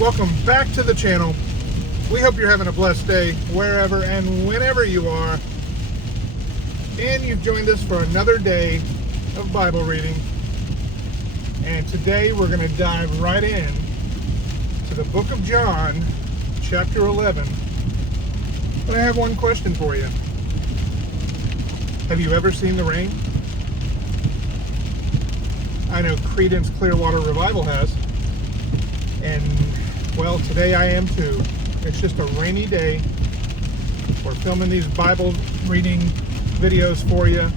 Welcome back to the channel. We hope you're having a blessed day wherever and whenever you are. And you've joined us for another day of Bible reading. And today we're going to dive right in to the book of John, chapter 11. But I have one question for you. Have you ever seen the rain? I know Credence Clearwater Revival has. And, well, today I am too. It's just a rainy day. We're filming these Bible reading videos for you.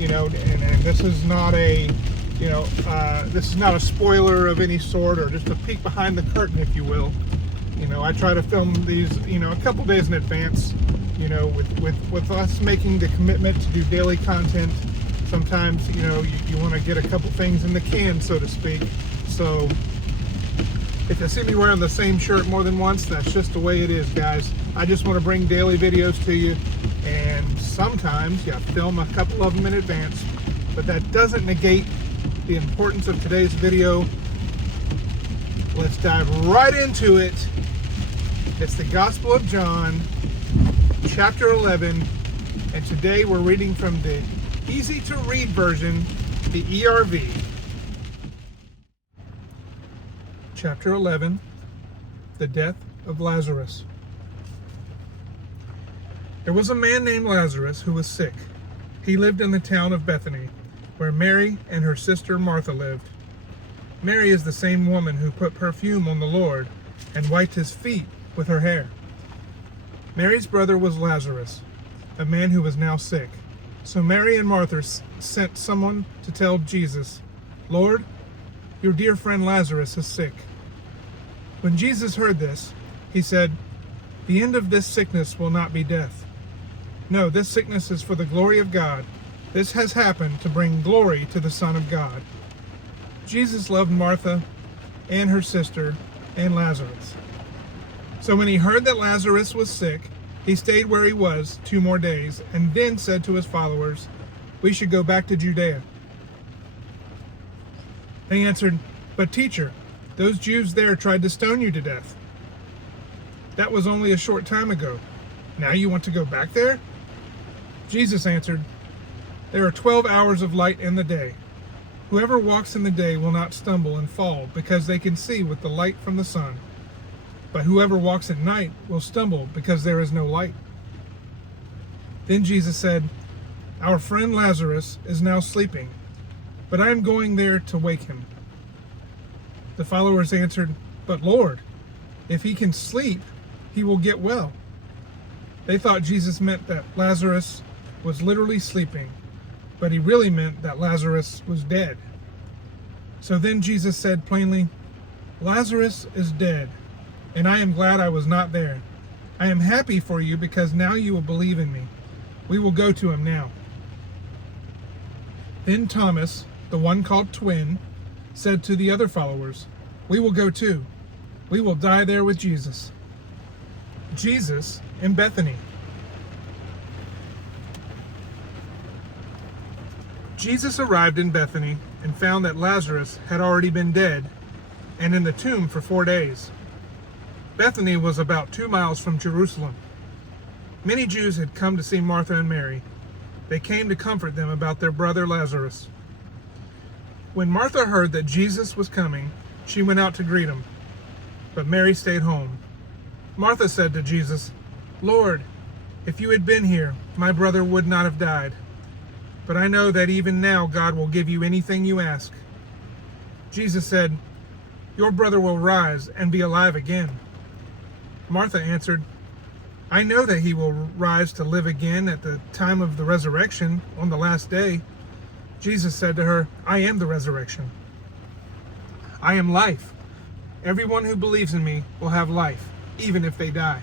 You know, and this is not a, this is not a spoiler of any sort or just a peek behind the curtain, if you will. You know, I try to film these, a couple days in advance. You know, with us making the commitment to do daily content, sometimes, you want to get a couple things in the can, so to speak. So if you see me wearing the same shirt more than once, that's just the way it is, guys. I just want to bring daily videos to you, and sometimes you film a couple of them in advance, but that doesn't negate the importance of today's video. Let's dive right into it. It's the Gospel of John, chapter 11, and today we're reading from the easy to read version, the ERV. Chapter 11, the death of Lazarus. There was a man named Lazarus who was sick. He lived in the town of Bethany, where Mary and her sister Martha lived. Mary is the same woman who put perfume on the Lord and wiped his feet with her hair. Mary's brother was Lazarus, a man who was now sick. So Mary and Martha sent someone to tell Jesus, "Lord, your dear friend Lazarus is sick." When Jesus heard this, he said, "The end of this sickness will not be death. No, this sickness is for the glory of God. This has happened to bring glory to the Son of God." Jesus loved Martha and her sister and Lazarus. So when he heard that Lazarus was sick, he stayed where he was 2 more days, and then said to his followers, "We should go back to Judea." They answered, "But teacher, those Jews there tried to stone you to death." "That was only a short time ago. Now you want to go back there?" Jesus answered, "There are 12 hours of light in the day. Whoever walks in the day will not stumble and fall, because they can see with the light from the sun. But whoever walks at night will stumble, because there is no light." Then Jesus said, "Our friend Lazarus is now sleeping, but I am going there to wake him." The followers answered, "But Lord, if he can sleep, he will get well." They thought Jesus meant that Lazarus was literally sleeping, but he really meant that Lazarus was dead. So then Jesus said plainly, "Lazarus is dead, and I am glad I was not there. I am happy for you because now you will believe in me. We will go to him now." Then Thomas, the one called Twin, said to the other followers, "We will go too. We will die there with Jesus." Jesus in Bethany. Jesus arrived in Bethany and found that Lazarus had already been dead and in the tomb for 4 days. Bethany was about 2 miles from Jerusalem. Many Jews had come to see Martha and Mary. They came to comfort them about their brother Lazarus. When Martha heard that Jesus was coming, she went out to greet him, but Mary stayed home. Martha said to Jesus, "Lord, if you had been here, my brother would not have died. But I know that even now God will give you anything you ask." Jesus said, "Your brother will rise and be alive again." Martha answered, "I know that he will rise to live again at the time of the resurrection on the last day." Jesus said to her, "I am the resurrection. I am life. Everyone who believes in me will have life, even if they die.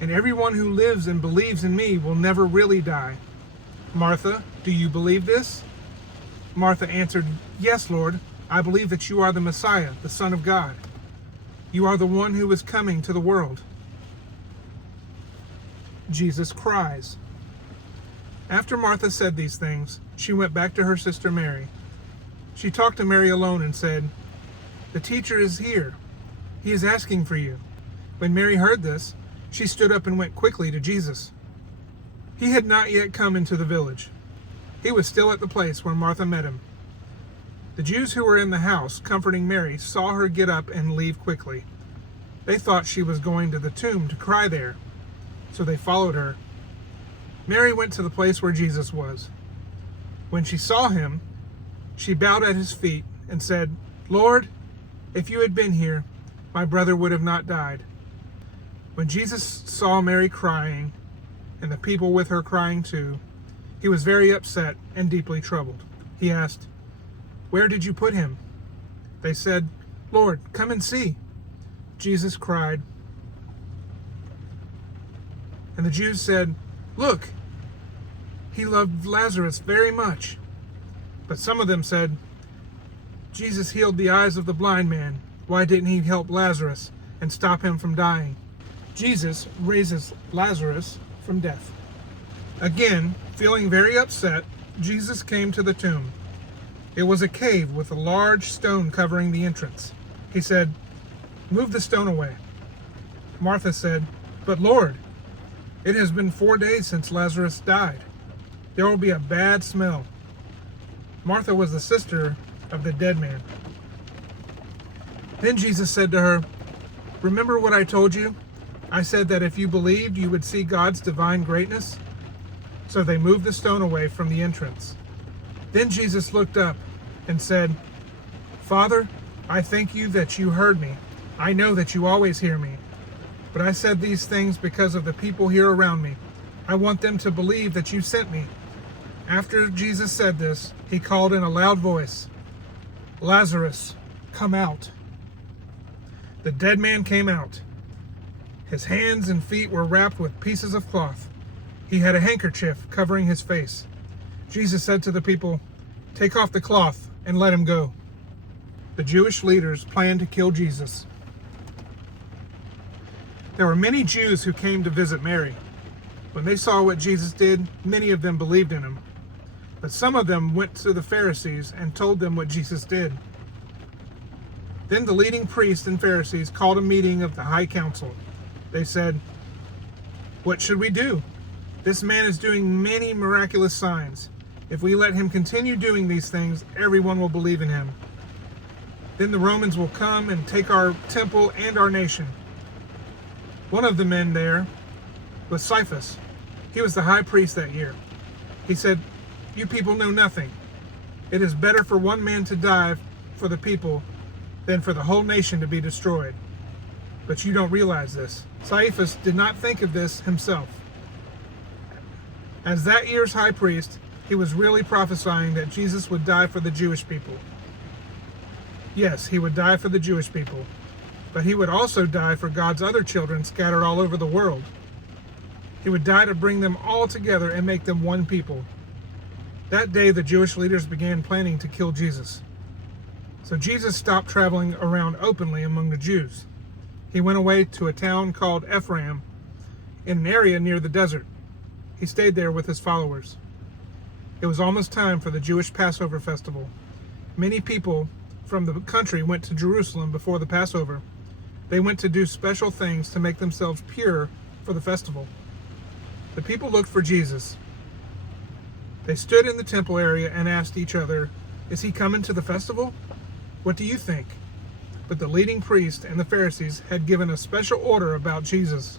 And everyone who lives and believes in me will never really die. Martha, do you believe this?" Martha answered, "Yes, Lord, I believe that you are the Messiah, the Son of God. You are the one who is coming to the world." Jesus cries. After Martha said these things, she went back to her sister Mary. She talked to Mary alone and said, "The teacher is here, He is asking for you." When Mary heard this, she stood up and went quickly to Jesus. He had not yet come into the village. He was still at the place where Martha met him. The Jews who were in the house comforting Mary saw her get up and leave quickly. They thought she was going to the tomb to cry there, so they followed her. Mary went to the place where Jesus was. When she saw him, she bowed at his feet and said, "Lord, if you had been here, my brother would have not died." When Jesus saw Mary crying, and the people with her crying too, he was very upset and deeply troubled. He asked, "Where did you put him?" They said, "Lord, come and see." Jesus cried. And the Jews said, "Look, he loved Lazarus very much." But some of them said, "Jesus healed the eyes of the blind man. Why didn't he help Lazarus and stop him from dying?" Jesus raises Lazarus from death. Again, feeling very upset, Jesus came to the tomb. It was a cave with a large stone covering the entrance. He said, "Move the stone away." Martha said, "But Lord, it has been 4 days since Lazarus died. There will be a bad smell." Martha was the sister of the dead man. Then Jesus said to her, "Remember what I told you? I said that if you believed, you would see God's divine greatness." So they moved the stone away from the entrance. Then Jesus looked up and said, "Father, I thank you that you heard me. I know that you always hear me. But I said these things because of the people here around me. I want them to believe that you sent me." After Jesus said this, he called in a loud voice, "Lazarus, come out." The dead man came out. His hands and feet were wrapped with pieces of cloth. He had a handkerchief covering his face. Jesus said to the people, "Take off the cloth and let him go." The Jewish leaders planned to kill Jesus. There were many Jews who came to visit Mary. When they saw what Jesus did, many of them believed in him. But some of them went to the Pharisees and told them what Jesus did. Then the leading priests and Pharisees called a meeting of the high council. They said, "What should we do? This man is doing many miraculous signs. If we let him continue doing these things, everyone will believe in him. Then the Romans will come and take our temple and our nation." One of the men there was Caiaphas. He was the high priest that year. He said, "You people know nothing. It is better for one man to die for the people than for the whole nation to be destroyed. But you don't realize this." Caiaphas did not think of this himself. As that year's high priest, he was really prophesying that Jesus would die for the Jewish people. Yes, he would die for the Jewish people, but he would also die for God's other children scattered all over the world. He would die to bring them all together and make them one people. That day, the Jewish leaders began planning to kill Jesus. So Jesus stopped traveling around openly among the Jews. He went away to a town called Ephraim, in an area near the desert. He stayed there with his followers. It was almost time for the Jewish Passover festival. Many people from the country went to Jerusalem before the Passover. They went to do special things to make themselves pure for the festival. The people looked for Jesus. They stood in the temple area and asked each other, "Is he coming to the festival? What do you think?" But the leading priests and the Pharisees had given a special order about Jesus.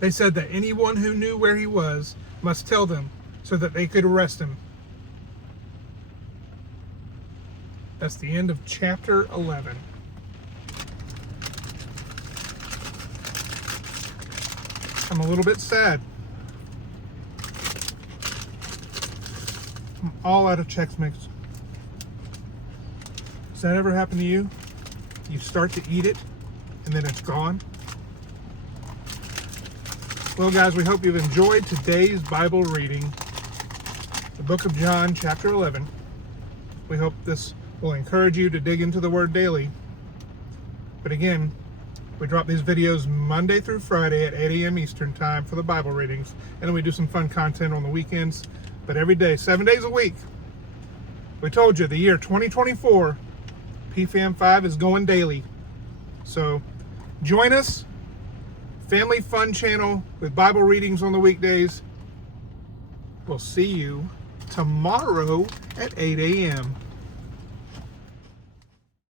They said that anyone who knew where he was must tell them so that they could arrest him. That's the end of chapter 11. I'm a little bit sad. I'm all out of Chex Mix. Does that ever happen to you? You start to eat it and then it's gone? Well, guys, we hope you've enjoyed today's Bible reading, the book of John, chapter 11. We hope this will encourage you to dig into the Word daily. But again, we drop these videos Monday through Friday at 8 a.m. Eastern Time for the Bible readings. And then we do some fun content on the weekends. But every day, 7 days a week. We told you the year 2024, PFAM 5 is going daily. So join us, Family Fun Channel with Bible readings on the weekdays. We'll see you tomorrow at 8 a.m.